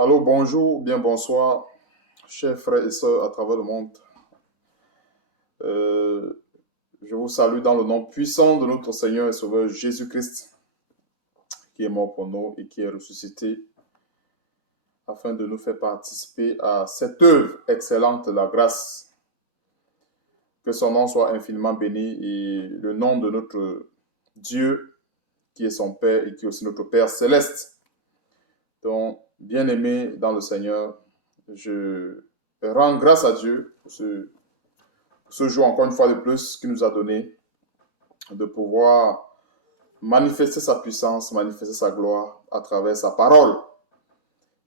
Allô, bonjour, bien bonsoir, chers frères et sœurs à travers le monde. Euh, je vous salue dans le nom puissant de notre Seigneur et Sauveur Jésus-Christ, qui est mort pour nous et qui est ressuscité, afin de nous faire participer à cette œuvre excellente de la grâce. Que son nom soit infiniment béni et le nom de notre Dieu, qui est son Père et qui est aussi notre Père céleste. Donc, bien-aimés dans le Seigneur, je rends grâce à Dieu pour ce jour, encore une fois de plus, qu'il nous a donné, de pouvoir manifester sa puissance, manifester sa gloire à travers sa parole.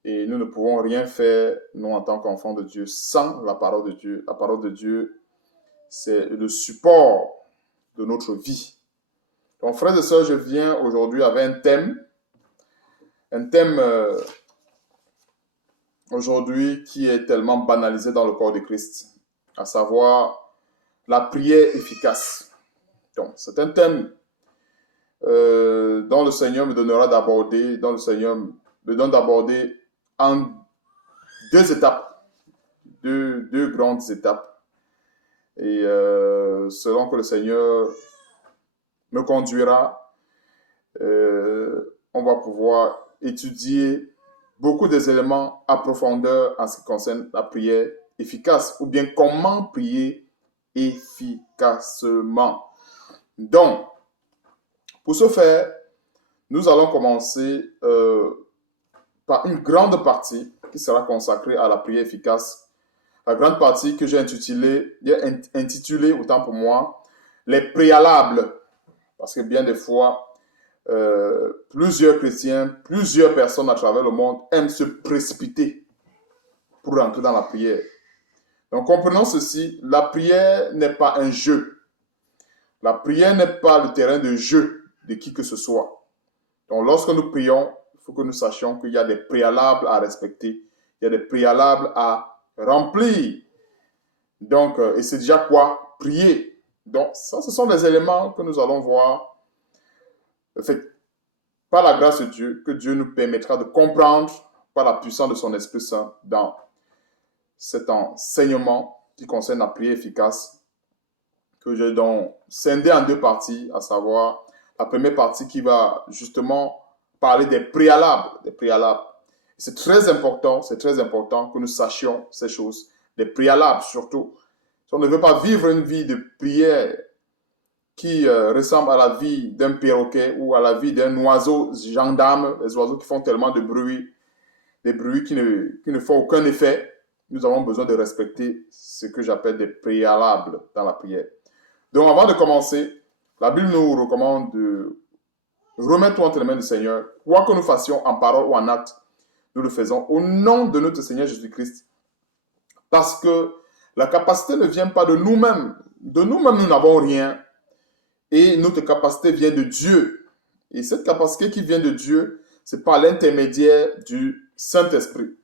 Et nous ne pouvons rien faire, nous, en tant qu'enfants de Dieu, sans la parole de Dieu. La parole de Dieu, c'est le support de notre vie. Donc, frères et sœurs, je viens aujourd'hui avec un thème aujourd'hui qui est tellement banalisé dans le corps de Christ, à savoir la prière efficace. Donc, c'est un thème dont le Seigneur me donnera d'aborder, dont le Seigneur me donne d'aborder en deux étapes, deux grandes étapes. Et selon que le Seigneur me conduira, on va pouvoir étudier beaucoup des éléments à profondeur en ce qui concerne la prière efficace, ou bien comment prier efficacement. Donc, pour ce faire, nous allons commencer par une grande partie qui sera consacrée à la prière efficace. La grande partie que j'ai intitulée, autant pour moi, les préalables. Parce que bien des fois, plusieurs chrétiens, plusieurs personnes à travers le monde aiment se précipiter pour rentrer dans la prière. Donc, comprenons ceci, la prière n'est pas un jeu. La prière n'est pas le terrain de jeu de qui que ce soit. Donc, lorsque nous prions, il faut que nous sachions qu'il y a des préalables à respecter. Il y a des préalables à remplir. Donc, et c'est déjà quoi? Prier. Donc, ça, ce sont des éléments que nous allons voir. Fait, par la grâce de Dieu, que Dieu nous permettra de comprendre par la puissance de son Esprit Saint dans cet enseignement qui concerne la prière efficace, que j'ai donc scindé en deux parties, à savoir la première partie qui va justement parler des préalables. C'est très important que nous sachions ces choses, des préalables surtout. Si on ne veut pas vivre une vie de prière qui ressemble à la vie d'un perroquet ou à la vie d'un oiseau gendarme, les oiseaux qui font tellement de bruit, des bruits qui ne font aucun effet, nous avons besoin de respecter ce que j'appelle des préalables dans la prière. Donc, avant de commencer, la Bible nous recommande de remettre tout entre les mains du Seigneur. Quoi que nous fassions en parole ou en acte, nous le faisons au nom de notre Seigneur Jésus-Christ. Parce que la capacité ne vient pas de nous-mêmes. De nous-mêmes, nous n'avons rien. Et notre capacité vient de Dieu. Et cette capacité qui vient de Dieu, c'est par l'intermédiaire du Saint-Esprit.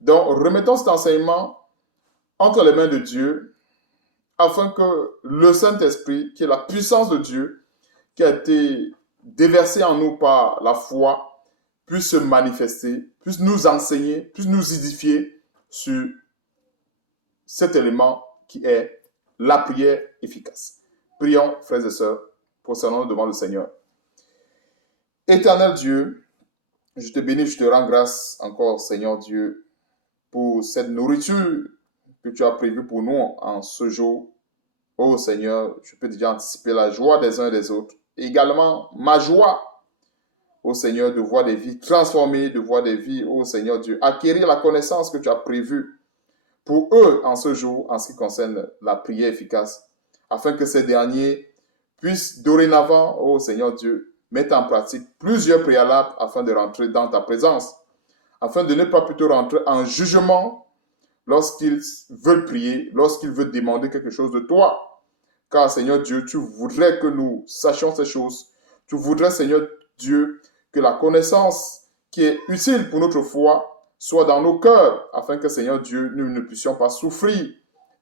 Donc, remettons cet enseignement entre les mains de Dieu, afin que le Saint-Esprit, qui est la puissance de Dieu, qui a été déversée en nous par la foi, puisse se manifester, puisse nous enseigner, puisse nous édifier sur cet élément qui est la prière efficace. Prions, frères et sœurs, prosternons-nous devant le Seigneur. Éternel Dieu, je te bénis, je te rends grâce encore, Seigneur Dieu, pour cette nourriture que tu as prévue pour nous en ce jour. Oh Seigneur, je peux déjà anticiper la joie des uns et des autres. Et également, ma joie, oh Seigneur, de voir des vies transformées, de voir des vies, oh Seigneur Dieu, acquérir la connaissance que tu as prévue pour eux en ce jour, en ce qui concerne la prière efficace, afin que ces derniers puissent dorénavant, oh Seigneur Dieu, mettre en pratique plusieurs préalables afin de rentrer dans ta présence, afin de ne pas plutôt rentrer en jugement lorsqu'ils veulent prier, lorsqu'ils veulent demander quelque chose de toi. Car, Seigneur Dieu, tu voudrais que nous sachions ces choses. Tu voudrais, Seigneur Dieu, que la connaissance qui est utile pour notre foi soit dans nos cœurs, afin que, Seigneur Dieu, nous ne puissions pas souffrir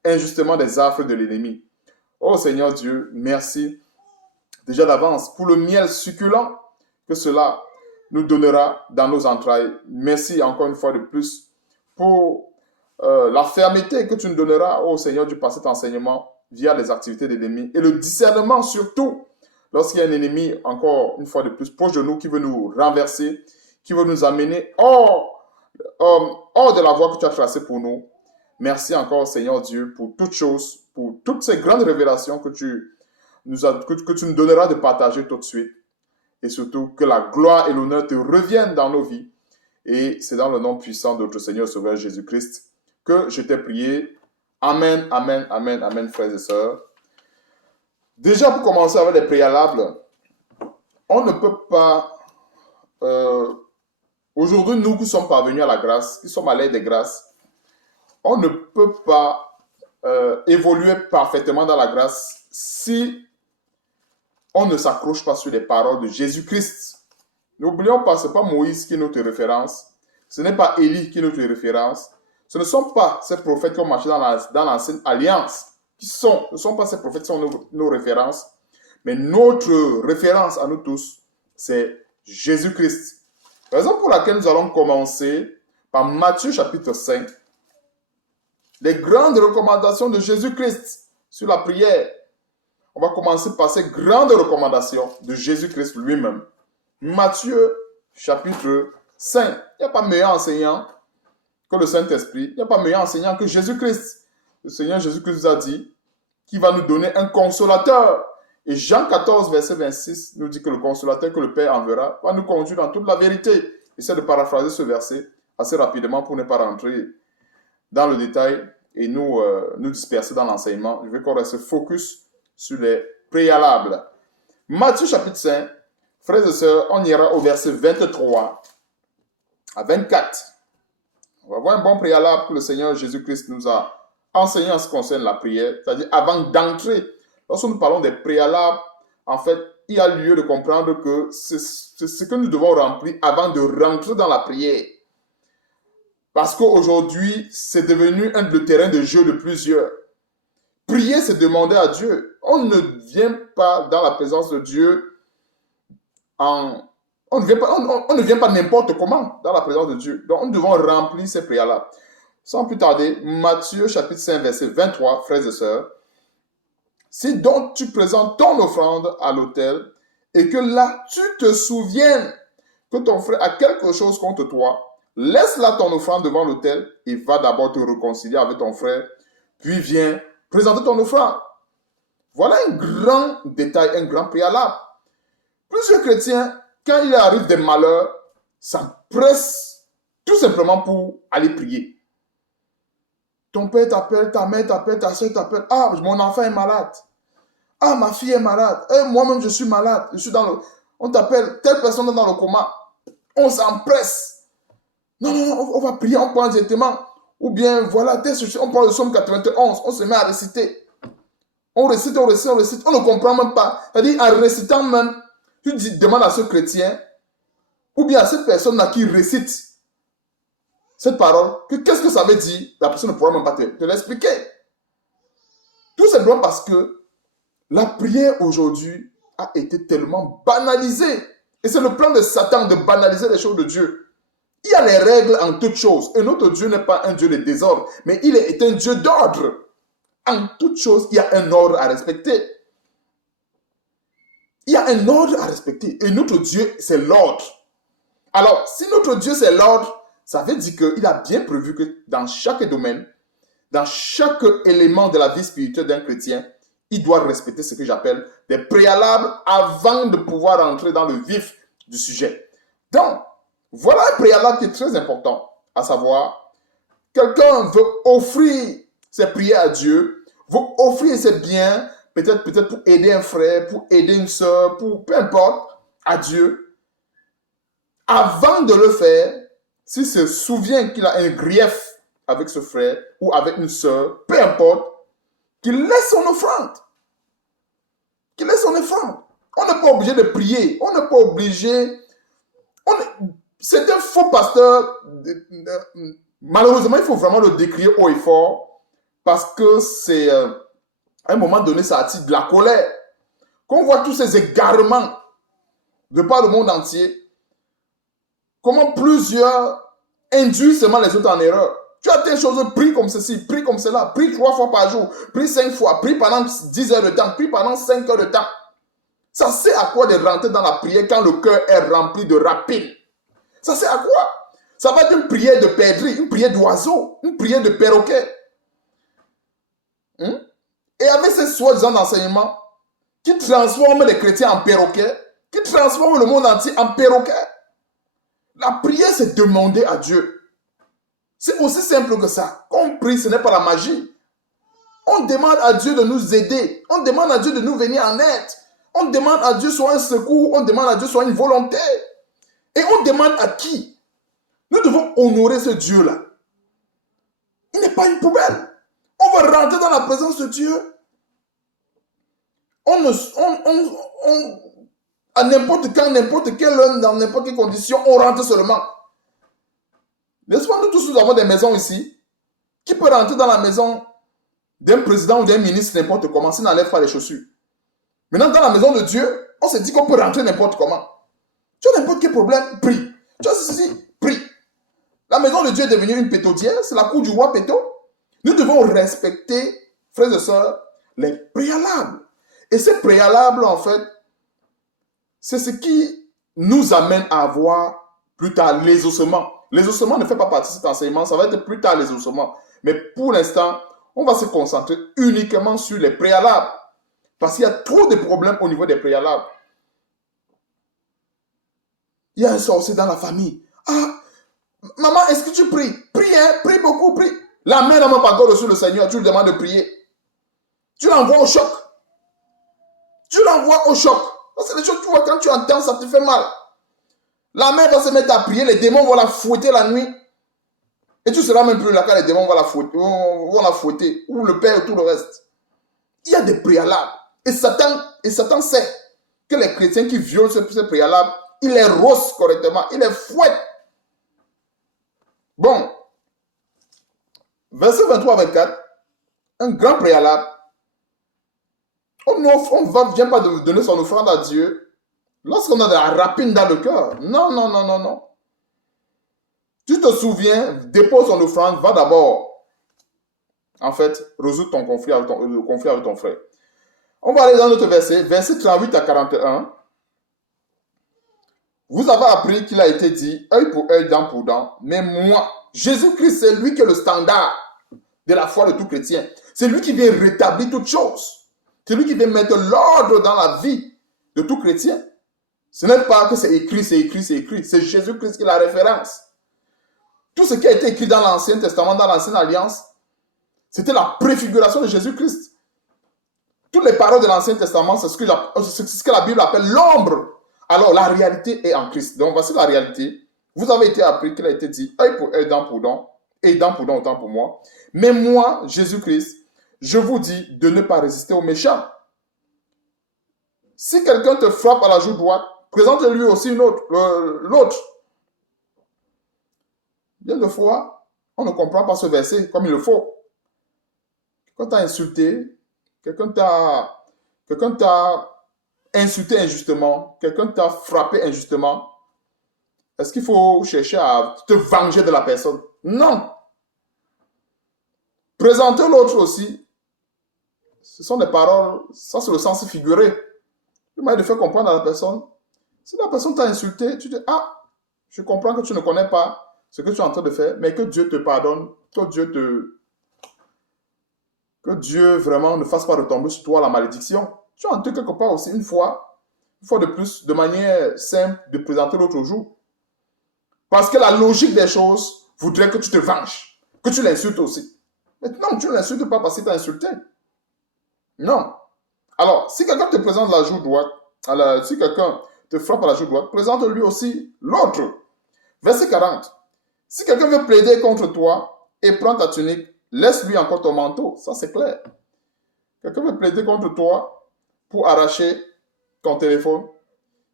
injustement des affres de l'ennemi. Oh Seigneur Dieu, merci déjà d'avance pour le miel succulent que cela nous donnera dans nos entrailles. Merci encore une fois de plus pour la fermeté que tu nous donneras, ô Seigneur, du par cet enseignement via les activités de l'ennemi et le discernement surtout lorsqu'il y a un ennemi, encore une fois de plus, proche de nous qui veut nous renverser, qui veut nous amener hors de la voie que tu as tracée pour nous. Merci encore, Seigneur Dieu, pour toutes choses, pour toutes ces grandes révélations que tu nous donneras de partager tout de suite. Et surtout, que la gloire et l'honneur te reviennent dans nos vies. Et c'est dans le nom puissant de notre Seigneur Sauveur Jésus-Christ que je t'ai prié. Amen, amen, amen, amen, frères et sœurs. Déjà, pour commencer avec les préalables, on ne peut pas... aujourd'hui, nous qui sommes parvenus à la grâce, qui sommes à l'aide des grâces, on ne peut pas évoluer parfaitement dans la grâce si on ne s'accroche pas sur les paroles de Jésus-Christ. N'oublions pas, ce n'est pas Moïse qui est notre référence, ce n'est pas Élie qui est notre référence, ce ne sont pas ces prophètes qui ont marché dans l'ancienne alliance, ce ne sont pas ces prophètes qui sont nos références, mais notre référence à nous tous, c'est Jésus-Christ. Raison pour laquelle nous allons commencer par Matthieu chapitre 5, les grandes recommandations de Jésus-Christ sur la prière. On va commencer par ces grandes recommandations de Jésus-Christ lui-même. Matthieu chapitre 5. Il n'y a pas meilleur enseignant que le Saint-Esprit. Il n'y a pas meilleur enseignant que Jésus-Christ. Le Seigneur Jésus-Christ nous a dit qu'il va nous donner un consolateur. Et Jean 14, verset 26 nous dit que le consolateur que le Père enverra va nous conduire dans toute la vérité. J'essaie de paraphraser ce verset assez rapidement pour ne pas rentrer dans le détail et nous disperser dans l'enseignement. Je veux qu'on reste focus sur les préalables. Matthieu chapitre 5, frères et sœurs, on ira au verset 23 à 24. On va voir un bon préalable que le Seigneur Jésus-Christ nous a enseigné en ce qui concerne la prière, c'est-à-dire avant d'entrer. Lorsque nous parlons des préalables, en fait, il y a lieu de comprendre que c'est ce que nous devons remplir avant de rentrer dans la prière. Parce qu'aujourd'hui, c'est devenu le terrain de jeu de plusieurs. Prier, c'est demander à Dieu. On ne vient pas dans la présence de Dieu on ne vient pas n'importe comment dans la présence de Dieu. Donc, nous devons remplir ces préalables. Sans plus tarder, Matthieu chapitre 5, verset 23, frères et sœurs. Si donc tu présentes ton offrande à l'autel et que là tu te souviennes que ton frère a quelque chose contre toi, laisse là ton offrande devant l'autel et va d'abord te réconcilier avec ton frère, puis viens présenter ton offrande. Voilà un grand détail, un grand préalable. Plusieurs chrétiens, quand il arrive des malheurs, s'empressent tout simplement pour aller prier. Ton père t'appelle, ta mère t'appelle, ta soeur t'appelle. Ah, mon enfant est malade. Ah, ma fille est malade. Moi-même, je suis malade. On t'appelle, telle personne est dans le coma. On s'empresse. Non, on va prier, on prend directement. Ou bien, voilà, on prend le psaume 91, on se met à réciter. On récite, on ne comprend même pas. C'est-à-dire, en récitant même, tu demandes à ce chrétien, ou bien à cette personne-là qui récite cette parole, qu'est-ce que ça veut dire? La personne ne pourra même pas te l'expliquer. Tout simplement parce que la prière aujourd'hui a été tellement banalisée. Et c'est le plan de Satan de banaliser les choses de Dieu. Il y a les règles en toutes choses. Et notre Dieu n'est pas un Dieu de désordre, mais il est un Dieu d'ordre. En toutes choses, il y a un ordre à respecter. Il y a un ordre à respecter. Et notre Dieu, c'est l'ordre. Alors, si notre Dieu, c'est l'ordre, ça veut dire qu'il a bien prévu que dans chaque domaine, dans chaque élément de la vie spirituelle d'un chrétien, il doit respecter ce que j'appelle des préalables avant de pouvoir entrer dans le vif du sujet. Donc, voilà un préalable qui est très important, à savoir, quelqu'un veut offrir ses prières à Dieu, veut offrir ses biens, peut-être pour aider un frère, pour aider une soeur, pour peu importe, à Dieu. Avant de le faire, s'il se souvient qu'il a un grief avec ce frère ou avec une soeur, peu importe, qu'il laisse son offrande. Qu'il laisse son offrande. On n'est pas obligé de prier. On n'est pas obligé... C'est un faux pasteur. Malheureusement, il faut vraiment le décrire haut et fort parce que c'est... à un moment donné, ça attire de la colère. Quand on voit tous ces égarements de par le monde entier, comment plusieurs induisent seulement les autres en erreur. Tu as telle chose, prie comme ceci, prie comme cela, prie 3 fois par jour, prie 5 fois, prie pendant 10 heures de temps, prie pendant 5 heures de temps. Ça sert à quoi de rentrer dans la prière quand le cœur est rempli de rapines? Ça sert à quoi? Ça va être une prière de perdrix, une prière d'oiseau, une prière de perroquet. Et avec ces soi-disant enseignements qui transforment les chrétiens en perroquets, qui transforment le monde entier en perroquets. La prière, c'est demander à Dieu. C'est aussi simple que ça. Quand on prie, ce n'est pas la magie. On demande à Dieu de nous aider. On demande à Dieu de nous venir en aide. On demande à Dieu soit un secours. On demande à Dieu soit une volonté. Et on demande à qui? Nous devons honorer ce Dieu-là. Il n'est pas une poubelle. On va rentrer dans la présence de Dieu. À n'importe quand, n'importe quelle heure, dans n'importe quelle condition, on rentre seulement. Laisse-moi, nous tous, nous avons des maisons ici. Qui peut rentrer dans la maison d'un président ou d'un ministre n'importe comment s'il n'enlève pas les chaussures? Maintenant, dans la maison de Dieu, on se dit qu'on peut rentrer n'importe comment. Tu as n'importe quel problème, prie. Tu as ceci, prie. La maison de Dieu est devenue une pétaudière, c'est la cour du roi Péto. Nous devons respecter, frères et sœurs, les préalables. Et ces préalables, en fait, c'est ce qui nous amène à avoir plus tard les ossements. Les ossements ne fait pas partie de cet enseignement, ça va être plus tard les ossements. Mais pour l'instant, on va se concentrer uniquement sur les préalables. Parce qu'il y a trop de problèmes au niveau des préalables. Il y a un sorcier dans la famille. Ah, maman, est-ce que tu pries? Prie, hein? Prie beaucoup, prie. La mère n'a même pas encore reçu le Seigneur, tu lui demandes de prier. Tu l'envoies au choc. Tu l'envoies au choc. C'est des choses que tu vois, quand tu entends, ça te fait mal. La mère va se mettre à prier, les démons vont la fouetter la nuit. Et tu seras même plus là quand les démons vont la fouetter. Ou le père et tout le reste. Il y a des préalables. Et Satan sait que les chrétiens qui violent ces préalables, il les rose correctement, il les fouette. Bon. Verset 23-24, un grand préalable. On ne vient pas de donner son offrande à Dieu lorsqu'on a de la rapine dans le cœur. Non, non, non, non, non. Tu te souviens, dépose ton offrande, va d'abord, en fait, résoudre ton conflit avec ton frère. On va aller dans notre verset, verset 38 à 41. Vous avez appris qu'il a été dit, œil pour œil, dent pour dent, mais moi, Jésus-Christ, c'est lui qui est le standard de la foi de tout chrétien. C'est lui qui vient rétablir toutes choses. C'est lui qui vient mettre l'ordre dans la vie de tout chrétien. Ce n'est pas que c'est écrit, c'est écrit, c'est écrit. C'est Jésus-Christ qui est la référence. Tout ce qui a été écrit dans l'Ancien Testament, dans l'Ancienne Alliance, c'était la préfiguration de Jésus-Christ. Toutes les paroles de l'Ancien Testament, c'est ce que la Bible appelle l'ombre. Alors, la réalité est en Christ. Donc, voici la réalité. Vous avez été appris qu'il a été dit, œil pour œil, dent pour dent, et dent pour dent autant pour moi. Mais moi, Jésus-Christ, je vous dis de ne pas résister aux méchants. Si quelqu'un te frappe à la joue droite, présente-lui aussi l'autre. Bien de fois, on ne comprend pas ce verset comme il le faut. Quand tu as insulté, quelqu'un t'a insulté injustement, quelqu'un t'a frappé injustement, est-ce qu'il faut chercher à te venger de la personne? Non. Présenter l'autre aussi, ce sont des paroles, ça c'est le sens figuré. Le moyen de faire comprendre à la personne, si la personne t'a insulté, tu dis, ah, je comprends que tu ne connais pas ce que tu es en train de faire, mais que Dieu te pardonne, que Dieu vraiment ne fasse pas retomber sur toi la malédiction. Tu as entendu quelque part aussi une fois de plus, de manière simple, de présenter l'autre au jour. Parce que la logique des choses voudrait que tu te venges, que tu l'insultes aussi. Mais non, tu ne l'insultes pas parce qu'il t'a insulté. Non. Alors, si quelqu'un te présente la joue droite, si quelqu'un te frappe à la joue droite, présente-lui aussi l'autre. Verset 40. Si quelqu'un veut plaider contre toi et prend ta tunique, laisse-lui encore ton manteau. Ça, c'est clair. Quelqu'un veut plaider contre toi pour arracher ton téléphone.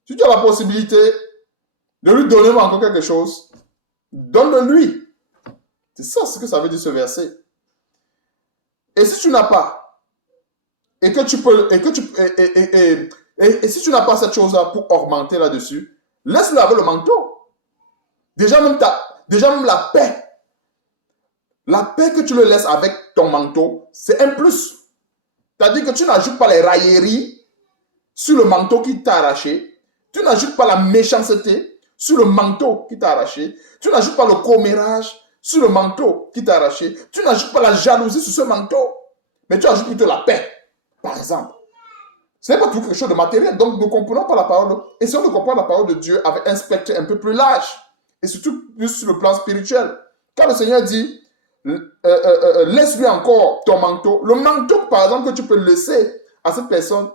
Si tu as la possibilité de lui donner encore quelque chose, donne-le-lui. C'est ça ce que ça veut dire ce verset. Et si tu n'as pas, et si tu n'as pas cette chose-là pour augmenter là-dessus, laisse-le avec le manteau. Déjà même la paix. La paix que tu le laisses avec ton manteau, c'est un plus. C'est-à-dire que tu n'ajoutes pas les railleries sur le manteau qui t'a arraché. Tu n'ajoutes pas la méchanceté sur le manteau qui t'a arraché. Tu n'ajoutes pas le commérage sur le manteau qui t'a arraché. Tu n'ajoutes pas la jalousie sur ce manteau. Mais tu ajoutes plutôt la paix, par exemple. Ce n'est pas tout quelque chose de matériel. Donc, nous comprenons pas la parole. Essayons de comprendre la parole de Dieu avec un spectre un peu plus large. Et surtout plus sur le plan spirituel. Quand le Seigneur dit, laisse-lui encore ton manteau. Le manteau, par exemple, que tu peux laisser à cette personne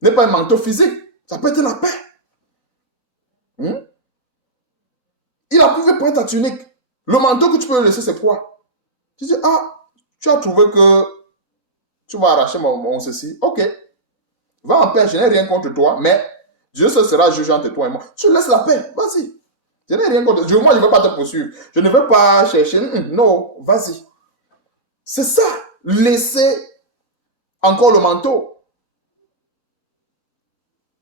n'est pas un manteau physique. Ça peut être la paix. Il a pu prendre ta tunique. Le manteau que tu peux laisser, c'est quoi? Tu dis, tu as trouvé que tu vas arracher mon ceci. Ok. Va en paix, je n'ai rien contre toi, mais Dieu se sera jugé entre toi et moi. Tu laisses la paix, vas-y. Je n'ai rien contre Dieu. Moi, je ne veux pas te poursuivre. Je ne veux pas chercher. Non, vas-y. C'est ça. Laisser encore le manteau.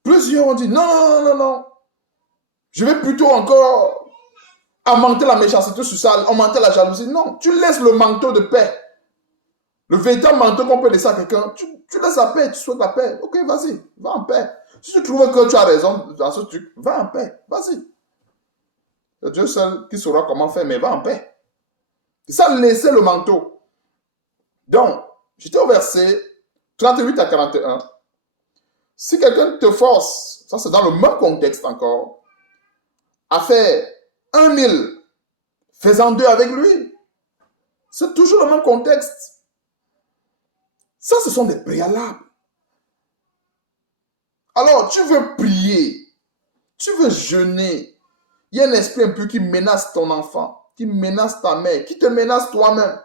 Plusieurs ont dit non. Je vais plutôt encore augmenter la méchanceté sur ça, augmenter la jalousie. Non, tu laisses le manteau de paix. Le véritable manteau qu'on peut laisser à quelqu'un, tu laisses la paix, tu souhaites la paix. Ok, vas-y, va en paix. Si tu trouves que tu as raison dans ce truc, va en paix, vas-y. C'est Dieu seul qui saura comment faire, mais va en paix. C'est ça, laisser le manteau. Donc, j'étais au verset 38 à 41. Si quelqu'un te force, ça c'est dans le même contexte encore, à faire 1000, faisant 2 avec lui. C'est toujours le même contexte. Ça, ce sont des préalables. Alors, tu veux prier, tu veux jeûner. Il y a un esprit un peu qui menace ton enfant, qui menace ta mère, qui te menace toi-même.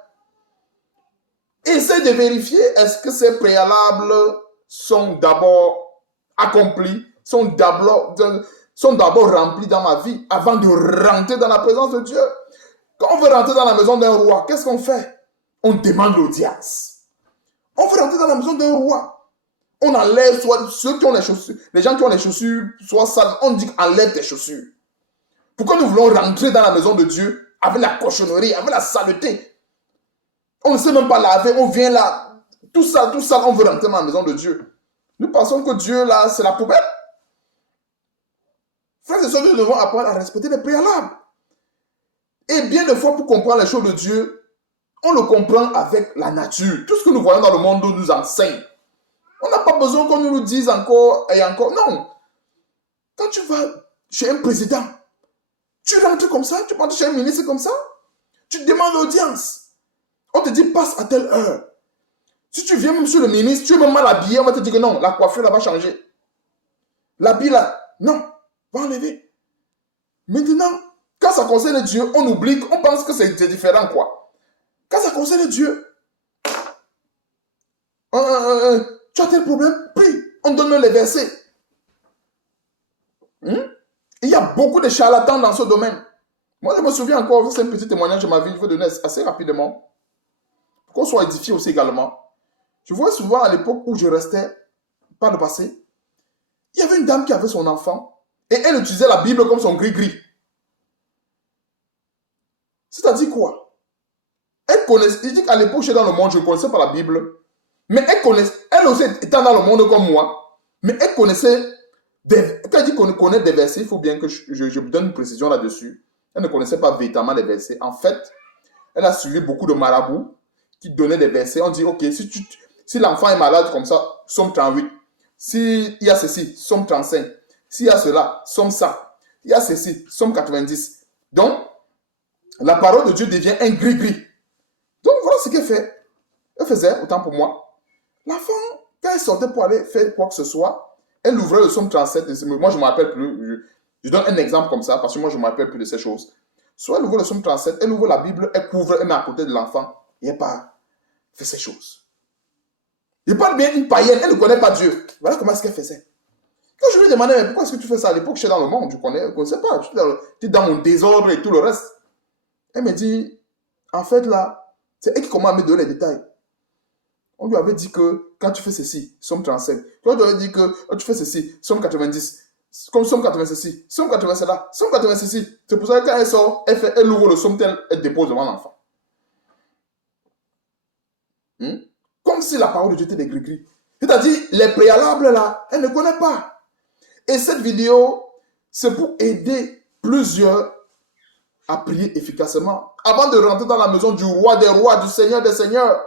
Essaye de vérifier, est-ce que ces préalables sont d'abord accomplis, sont d'abord remplis dans ma vie avant de rentrer dans la présence de Dieu. Quand on veut rentrer dans la maison d'un roi, qu'est-ce qu'on fait? On demande l'audience. On veut rentrer dans la maison d'un roi. On enlève soit ceux qui ont les chaussures, les gens qui ont les chaussures soit sales, on dit enlève tes chaussures. Pourquoi nous voulons rentrer dans la maison de Dieu avec la cochonnerie, avec la saleté? On ne sait même pas laver, on vient là, tout ça, on veut rentrer dans la maison de Dieu. Nous pensons que Dieu là, c'est la poubelle. Frères et sœurs, nous devons apprendre à respecter les préalables. Et bien de fois, pour comprendre les choses de Dieu, on le comprend avec la nature. Tout ce que nous voyons dans le monde nous enseigne. On n'a pas besoin qu'on nous le dise encore et encore. Non. Quand tu vas chez un président, tu rentres comme ça, tu rentres chez un ministre comme ça, tu demandes l'audience. On te dit passe à telle heure. Si tu viens même sur le ministre, tu es même mal habillé, on va te dire que non, la coiffure là va changer. L'habit là, non, va enlever. Maintenant, quand ça concerne Dieu, on oublie, on pense que c'est différent quoi. Quand ça concerne Dieu, tu as tel problème, prie, on donne les versets. Il y a beaucoup de charlatans dans ce domaine. Moi, je me souviens encore, c'est un petit témoignage de ma vie, je vais donner assez rapidement, pour qu'on soit édifié aussi également. Je vois souvent à l'époque où je restais, par le passé, il y avait une dame qui avait son enfant, et elle utilisait la Bible comme son gris-gris. C'est-à-dire quoi? Elle connaissait, il dit qu'à l'époque, j'étais dans le monde, je ne connaissais pas la Bible, mais elle aussi étant dans le monde comme moi, mais elle connaissait, quand elle dit qu'on connaît des versets, il faut bien que je donne une précision là-dessus. Elle ne connaissait pas véritablement les versets. En fait, elle a suivi beaucoup de marabouts qui donnaient des versets. On dit, ok, si l'enfant est malade comme ça, Somme 38. S'il y a ceci, Somme 35. S'il y a cela, Somme 100. Il y a ceci, Somme 90. Donc, la parole de Dieu devient un gris-gris. Donc, voilà ce qu'elle fait. Elle faisait, autant pour moi. L'enfant, quand elle sortait pour aller faire quoi que ce soit, elle ouvrait le Somme 37. Moi, je ne me rappelle plus. Je donne un exemple comme ça, parce que moi, je ne me rappelle plus de ces choses. Soit elle ouvre le Somme 37, elle ouvre la Bible, elle couvre, elle met à côté de l'enfant. Et elle part, fait ces choses. Il parle bien une païenne, elle ne connaît pas Dieu. Voilà comment est-ce qu'elle faisait. Quand je lui demandais, mais pourquoi est-ce que tu fais ça? À l'époque, j'étais dans le monde, je ne connaissais pas. Tu es dans mon désordre et tout le reste. Elle me dit, en fait là, c'est elle qui commence à me donner les détails. On lui avait dit que quand tu fais ceci, Somme 35. On lui avait dit que quand tu fais ceci, Somme 90. Comme Somme 86, Somme 87 là, Somme 86. C'est pour ça que quand elle sort, elle ouvre le Somme tel, elle dépose devant l'enfant. Comme si la parole de Dieu était des gris-gris. C'est-à-dire, les préalables là, elle ne connaît pas. Et cette vidéo, c'est pour aider plusieurs à prier efficacement. Avant de rentrer dans la maison du roi des rois, du Seigneur des seigneurs,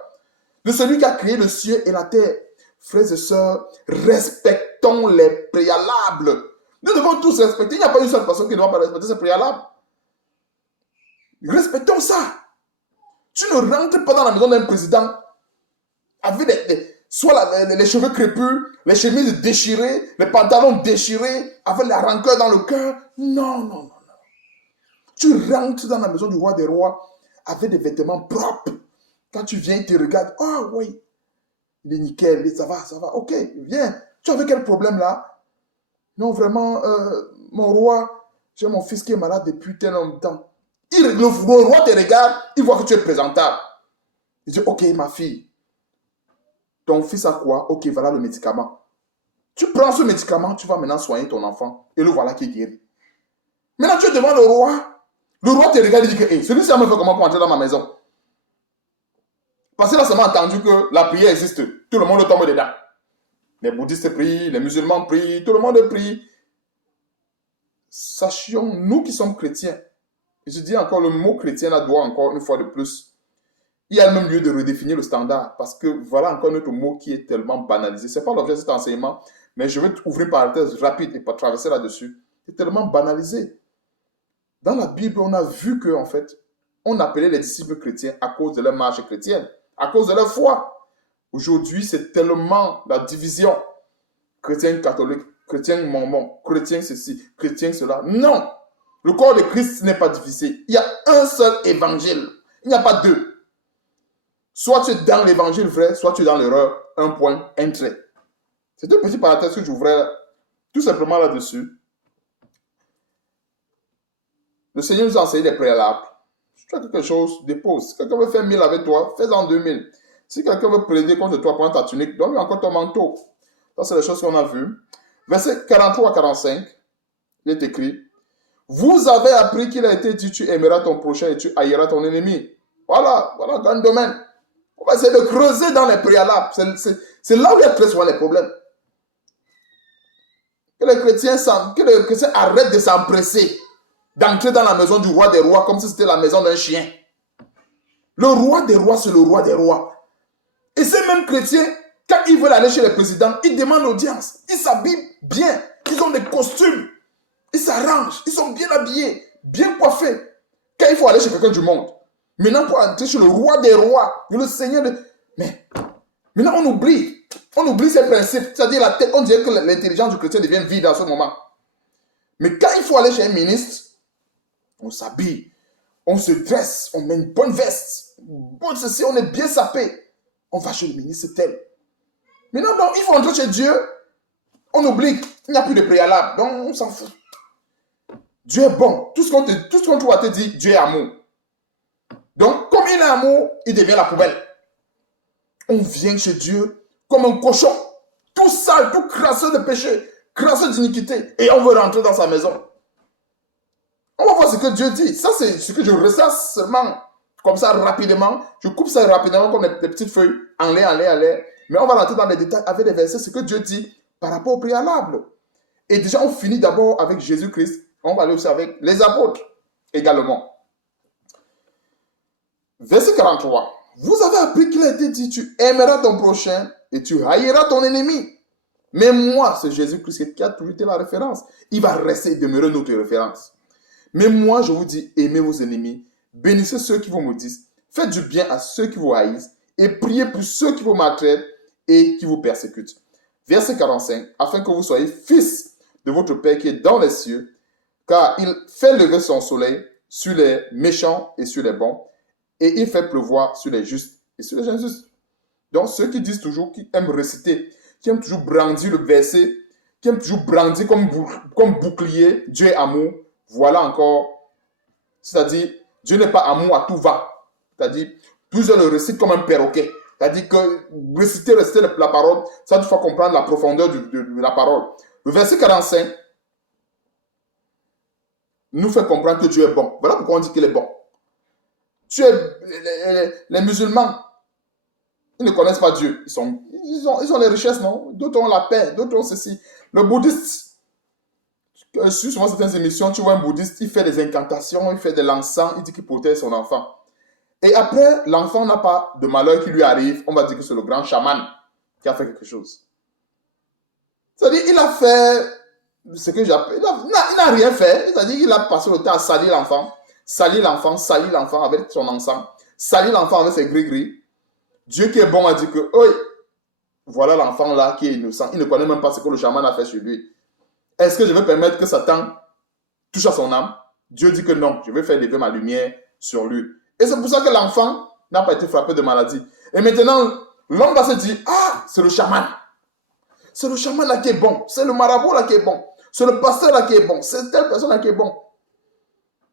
de celui qui a créé le ciel et la terre. Frères et sœurs, respectons les préalables. Nous devons tous respecter. Il n'y a pas une seule personne qui ne doit pas respecter ces préalables. Respectons ça. Tu ne rentres pas dans la maison d'un président avec soit les cheveux crépus, les chemises déchirées, les pantalons déchirés, avec la rancœur dans le cœur. Non, non, non, non. Tu rentres dans la maison du roi des rois avec des vêtements propres. Quand tu viens, tu regardes. Ah oui, il est nickel, ça va, ça va. Ok, viens. Tu avais quel problème là? Non, vraiment, mon roi, j'ai mon fils qui est malade depuis tel longtemps. Le roi te regarde, il voit que tu es présentable. Il dit, ok, ma fille, ton fils a quoi? Ok, voilà le médicament. Tu prends ce médicament, tu vas maintenant soigner ton enfant. Et le voilà qui est guéri. Maintenant, tu es devant le roi. Le roi te regarde et dit que hey, celui-ci a me fait comment pour entrer dans ma maison? Parce qu'il a seulement entendu que la prière existe. Tout le monde tombe dedans. Les bouddhistes prient, les musulmans prient, tout le monde prie. Sachions, nous qui sommes chrétiens, et je dis encore, le mot chrétien là doit encore une fois de plus, il y a même lieu de redéfinir le standard, parce que voilà encore notre mot qui est tellement banalisé. Ce n'est pas l'objet de cet enseignement, mais je vais ouvrir une parenthèse rapide et pas traverser là-dessus. C'est tellement banalisé. Dans la Bible, on a vu que en fait, on appelait les disciples chrétiens à cause de leur marche chrétienne, à cause de leur foi. Aujourd'hui, c'est tellement la division. Chrétien catholique, chrétien mormon, chrétien ceci, chrétien cela. Non! Le corps de Christ n'est pas divisé. Il y a un seul évangile. Il n'y a pas deux. Soit tu es dans l'évangile vrai, soit tu es dans l'erreur. Un point, un trait. C'est une petite parenthèse que j'ouvrais tout simplement là-dessus. Le Seigneur nous a enseigné les préalables. Si tu as quelque chose, dépose. Si quelqu'un veut faire 1000 avec toi, fais-en 2000. Si quelqu'un veut plaider contre toi, prends ta tunique, donne-lui encore ton manteau. Ça, c'est les choses qu'on a vues. Verset 43 à 45, il est écrit, vous avez appris qu'il a été dit, tu aimeras ton prochain et tu haïras ton ennemi. Voilà, voilà un domaine. On va essayer de creuser dans les préalables. C'est là où il y a très souvent les problèmes. Que les chrétiens arrêtent de s'empresser d'entrer dans la maison du roi des rois comme si c'était la maison d'un chien. Le roi des rois, c'est le roi des rois. Et ces mêmes chrétiens, quand ils veulent aller chez les présidents, ils demandent l'audience. Ils s'habillent bien. Ils ont des costumes. Ils s'arrangent. Ils sont bien habillés, bien coiffés. Quand il faut aller chez quelqu'un du monde. Maintenant, pour entrer chez le roi des rois, le Seigneur de... Mais maintenant, on oublie ces principes. C'est-à-dire la tête, on dirait que l'intelligence du chrétien devient vide en ce moment. Mais quand il faut aller chez un ministre, on s'habille, on se dresse, on met une bonne veste, bonne ceci, on est bien sapé. On va chez le ministre tel. Maintenant, donc, il faut entrer chez Dieu. On oublie, il n'y a plus de préalable. Donc, on s'en fout. Dieu est bon. Tout ce qu'on trouve à te dire, Dieu est amour. Donc, comme il est amour, il devient la poubelle. On vient chez Dieu comme un cochon. Tout sale, tout crasseux de péché, crasseux d'iniquité. Et on veut rentrer dans sa maison. On va voir ce que Dieu dit. Ça, c'est ce que je ressasse seulement comme ça rapidement. Je coupe ça rapidement comme des petites feuilles en l'air. Mais on va rentrer dans les détails avec les versets, ce que Dieu dit par rapport au préalable. Et déjà, on finit d'abord avec Jésus-Christ. On va aller aussi avec les apôtres également. Verset 43. Vous avez appris qu'il a été dit, tu aimeras ton prochain et tu haïras ton ennemi. Mais moi, c'est Jésus-Christ qui a toujours été la référence. Il va rester et demeurer notre référence. Mais moi, je vous dis, aimez vos ennemis, bénissez ceux qui vous maudissent, faites du bien à ceux qui vous haïssent et priez pour ceux qui vous maltraitent et qui vous persécutent. Verset 45. Afin que vous soyez fils de votre Père qui est dans les cieux, car il fait lever son soleil sur les méchants et sur les bons, et il fait pleuvoir sur les justes et sur les injustes. Donc, ceux qui disent toujours, qui aiment réciter, qui aiment toujours brandir le verset, qui aiment toujours brandir comme bouclier, Dieu est amour, voilà encore, c'est-à-dire, Dieu n'est pas amour à tout va. C'est-à-dire, plusieurs le récitent comme un perroquet. C'est-à-dire que réciter la parole, ça, il faut comprendre la profondeur de la parole. Le verset 45, nous fait comprendre que Dieu est bon. Voilà pourquoi on dit qu'il est bon. Tu es, les musulmans, ils ne connaissent pas Dieu. Ils ont les richesses, non? D'autres ont la paix, d'autres ont ceci. Le bouddhiste, sur souvent certaines émissions, tu vois un bouddhiste, il fait des incantations, il fait de l'encens, il dit qu'il protège son enfant. Et après, l'enfant n'a pas de malheur qui lui arrive, on va dire que c'est le grand chaman qui a fait quelque chose. C'est-à-dire, il a fait ce que j'appelle... Il n'a rien fait. C'est-à-dire, il a passé le temps à salir l'enfant avec son encens, salir l'enfant avec ses gris-gris. Dieu qui est bon a dit que, oui, voilà l'enfant là qui est innocent. Il ne connaît même pas ce que le chaman a fait sur lui. Est-ce que je vais permettre que Satan touche à son âme? Dieu dit que non, je vais faire lever ma lumière sur lui. Et c'est pour ça que l'enfant n'a pas été frappé de maladie. Et maintenant, l'homme va se dire, ah, c'est le chaman. C'est le chaman là qui est bon. C'est le marabout là qui est bon. C'est le pasteur là qui est bon. C'est telle personne là qui est bon.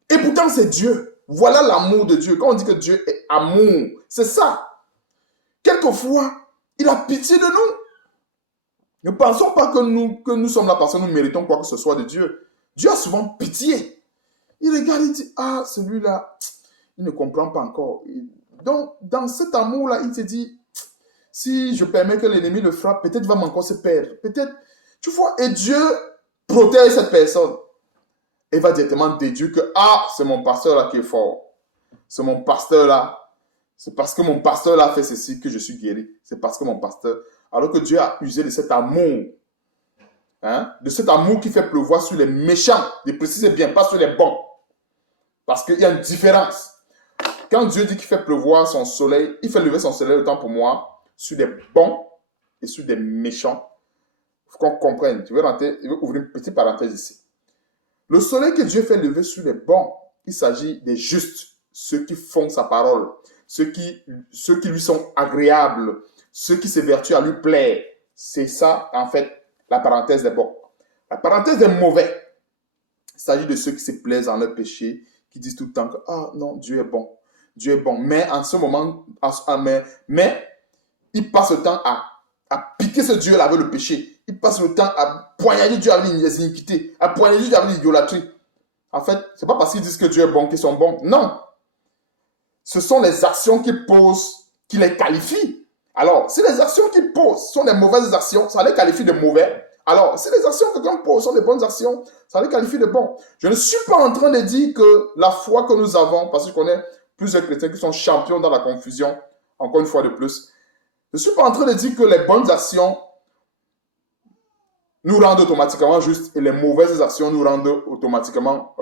Et pourtant, c'est Dieu. Voilà l'amour de Dieu. Quand on dit que Dieu est amour, c'est ça. Quelquefois, il a pitié de nous. Ne pensons pas que nous sommes là parce que nous méritons quoi que ce soit de Dieu. Dieu a souvent pitié. Il regarde et dit, ah, celui-là, il ne comprend pas encore. Donc, dans cet amour-là, il se dit, si je permets que l'ennemi le frappe, peut-être il va encore se perdre. Peut-être, tu vois, et Dieu protège cette personne. Et va directement déduire que, ah, c'est mon pasteur là qui est fort. C'est mon pasteur là. C'est parce que mon pasteur là fait ceci que je suis guéri. C'est parce que mon pasteur... Alors que Dieu a usé de cet amour. Hein, de cet amour qui fait pleuvoir sur les méchants. Je précise bien, pas sur les bons. Parce qu'il y a une différence. Quand Dieu dit qu'il fait pleuvoir son soleil, il fait lever son soleil autant pour moi sur des bons et sur des méchants. Il faut qu'on comprenne. Je vais ouvrir une petite parenthèse ici. Le soleil que Dieu fait lever sur les bons, il s'agit des justes, ceux qui font sa parole, ceux qui lui sont agréables, ceux qui s'évertuent à lui plaire. C'est ça, en fait, la parenthèse des bons. La parenthèse des mauvais, il s'agit de ceux qui se plaisent en leur péché, qui disent tout le temps que, ah non, Dieu est bon. Dieu est bon. Mais en ce moment, mais il passe le temps à piquer ce Dieu-là avec le péché. Il passe le temps à poignarder Dieu avec les iniquités, à poignarder Dieu avec l'idolâtrie. En fait, ce n'est pas parce qu'ils disent que Dieu est bon qu'ils sont bons. Non. Ce sont les actions qu'ils posent qui les qualifient. Alors, si les actions qu'ils posent sont des mauvaises actions, ça les qualifie de mauvais. Alors, si les actions que quelqu'un pose sont des bonnes actions, ça les qualifie de bons. Je ne suis pas en train de dire que la foi que nous avons, parce que je connais plusieurs chrétiens qui sont champions dans la confusion, encore une fois de plus, je ne suis pas en train de dire que les bonnes actions nous rendent automatiquement justes et les mauvaises actions nous rendent automatiquement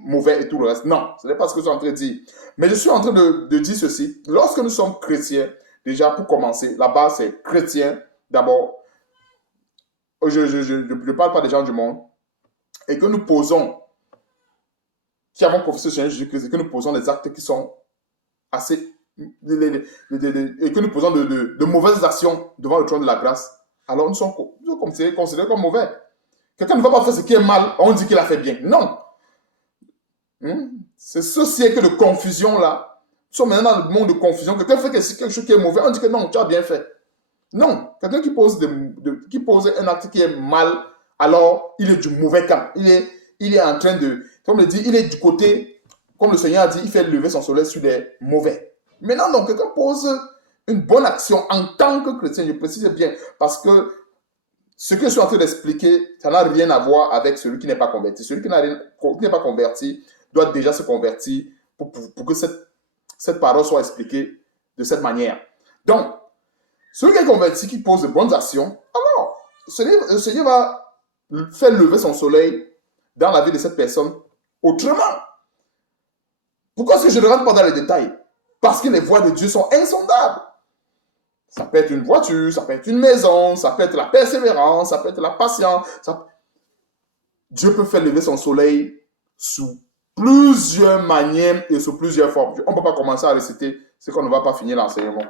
mauvais et tout le reste. Non, ce n'est pas ce que je suis en train de dire. Mais je suis en train de dire ceci. Lorsque nous sommes chrétiens, déjà pour commencer, la base c'est chrétien d'abord. Je ne parle pas des gens du monde. Et que nous posons, qui avons professé le Seigneur Jésus-Christ, et que nous posons des actes qui sont assez... et que nous posons de mauvaises actions devant le trône de la grâce, alors nous sommes considérés comme mauvais. Quelqu'un ne va pas faire ce qui est mal, on dit qu'il a fait bien. Non. C'est ce siècle de confusion là. Nous sommes maintenant dans le monde de confusion. Quelqu'un fait quelque chose qui est mauvais, on dit que non, tu as bien fait. Non. Quelqu'un qui pose un acte qui est mal, alors il est du mauvais camp. Il est en train de, comme le dit, il est du côté, comme le Seigneur a dit, il fait lever son soleil sur les mauvais. Maintenant, donc, quelqu'un pose une bonne action en tant que chrétien, je précise bien, parce que ce que je suis en train d'expliquer, ça n'a rien à voir avec celui qui n'est pas converti. Celui qui n'est pas converti doit déjà se convertir pour que cette parole soit expliquée de cette manière. Donc, celui qui est converti, qui pose de bonnes actions, alors, le Seigneur va faire lever son soleil dans la vie de cette personne autrement. Pourquoi est-ce que je ne rentre pas dans les détails? Parce que les voies de Dieu sont insondables. Ça peut être une voiture, ça peut être une maison, ça peut être la persévérance, ça peut être la patience. Dieu peut faire lever son soleil sous plusieurs manières et sous plusieurs formes. On ne peut pas commencer à réciter ce qu'on ne va pas finir l'enseignement.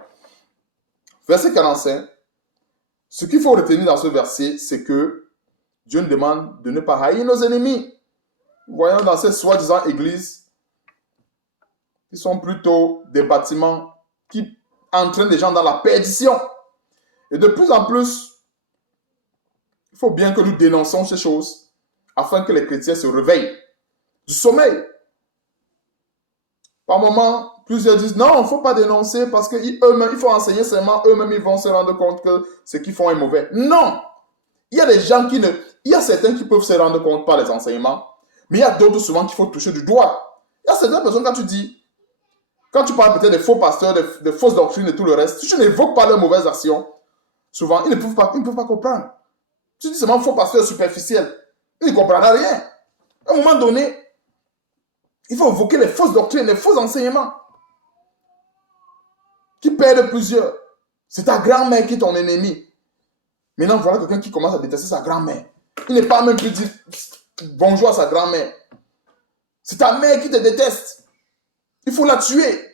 Verset 45. Ce qu'il faut retenir dans ce verset, c'est que Dieu nous demande de ne pas haïr nos ennemis. Voyons dans ces soi-disant églises qui sont plutôt des bâtiments qui entraînent les gens dans la perdition. Et de plus en plus, il faut bien que nous dénonçons ces choses afin que les chrétiens se réveillent. du sommeil. Par moments, plusieurs disent non, il ne faut pas dénoncer parce qu'eux-mêmes, il faut enseigner seulement, eux-mêmes, ils vont se rendre compte que ce qu'ils font est mauvais. Non! Il y a des gens qui ne... Il y a certains qui peuvent se rendre compte par les enseignements, mais il y a d'autres souvent qu'il faut toucher du doigt. Il y a certaines personnes, quand tu parles peut-être des faux pasteurs, de fausses doctrines et tout le reste, si tu n'évoques pas leurs mauvaises actions, souvent, ils ne peuvent pas comprendre. Tu dis seulement faux pasteur superficiel, ils ne comprendront rien. À un moment donné, il faut évoquer les fausses doctrines, les faux enseignements qui perdent plusieurs. C'est ta grand-mère qui est ton ennemi. Maintenant, voilà quelqu'un qui commence à détester sa grand-mère. Il n'est pas même plus dire bonjour à sa grand-mère. C'est ta mère qui te déteste. Il faut la tuer.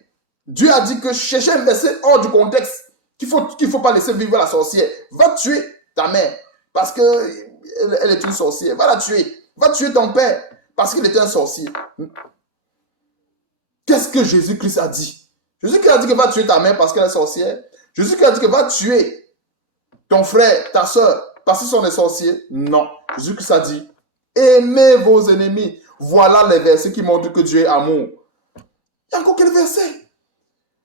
Dieu a dit que chercher un verset hors du contexte, qu'il faut pas laisser vivre la sorcière. Va tuer ta mère parce qu'elle est une sorcière. Va la tuer. Va tuer ton père parce qu'il était un sorcier. Qu'est-ce que Jésus-Christ a dit? Jésus-Christ a dit que va tuer ta mère parce qu'elle est sorcière. Jésus-Christ a dit que va tuer ton frère, ta soeur, parce qu'ils sont des sorciers. Non. Jésus-Christ a dit, aimez vos ennemis. Voilà les versets qui montrent que Dieu est amour. Il y a encore quel verset?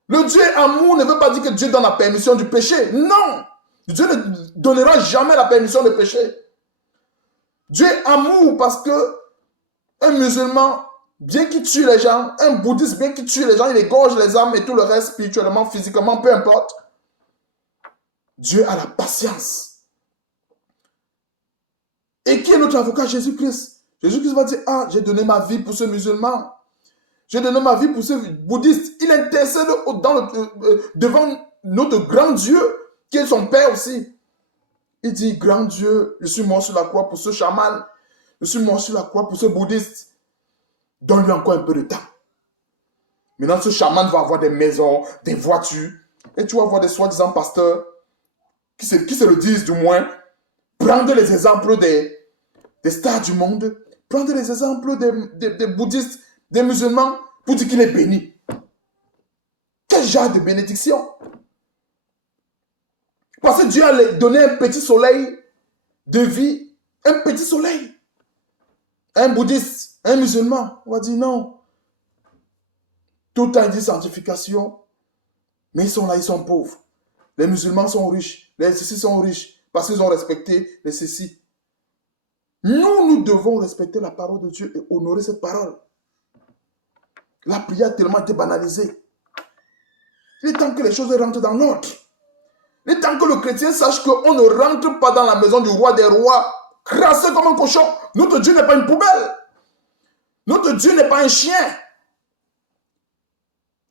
Le Dieu amour ne veut pas dire que Dieu donne la permission du péché. Non. Dieu ne donnera jamais la permission de pécher. Dieu est amour parce que un musulman, bien qu'il tue les gens, un bouddhiste, bien qu'il tue les gens, il égorge les âmes et tout le reste, spirituellement, physiquement, peu importe. Dieu a la patience. Et qui est notre avocat? Jésus-Christ. Jésus-Christ va dire, ah, j'ai donné ma vie pour ce musulman. J'ai donné ma vie pour ce bouddhiste. Il intercède devant notre grand Dieu, qui est son Père aussi. Il dit, grand Dieu, je suis mort sur la croix pour ce chaman. Je suis mort sur la croix pour ce bouddhiste. Donne-lui encore un peu de temps. Maintenant, ce chaman va avoir des maisons, des voitures. Et tu vas voir des soi-disant pasteurs qui se le disent du moins. Prendre les exemples des stars du monde. Prendre les exemples des bouddhistes, des musulmans, pour dire qu'il est béni. Quel genre de bénédiction? Parce que Dieu a donné un petit soleil de vie. Un petit soleil. Un bouddhiste, un musulman, on va dire non. Tout a une sanctification, mais ils sont là, ils sont pauvres. Les musulmans sont riches, les ceci sont riches, parce qu'ils ont respecté les ceci. Nous devons respecter la parole de Dieu et honorer cette parole. La prière a tellement été banalisée. Il est temps que les choses rentrent dans l'ordre. Il est temps que le chrétien sache qu'on ne rentre pas dans la maison du roi des rois, crassé comme un cochon. Notre Dieu n'est pas une poubelle. Notre Dieu n'est pas un chien.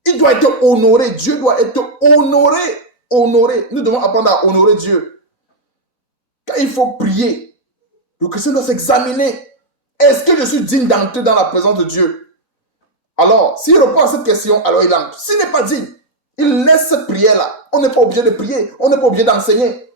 Il doit être honoré. Dieu doit être honoré. Honoré. Nous devons apprendre à honorer Dieu. Quand il faut prier, le chrétien doit s'examiner. Est-ce que je suis digne d'entrer dans la présence de Dieu? Alors, s'il répond à cette question, alors il entre. S'il n'est pas digne, il laisse cette prière-là. On n'est pas obligé de prier. On n'est pas obligé d'enseigner.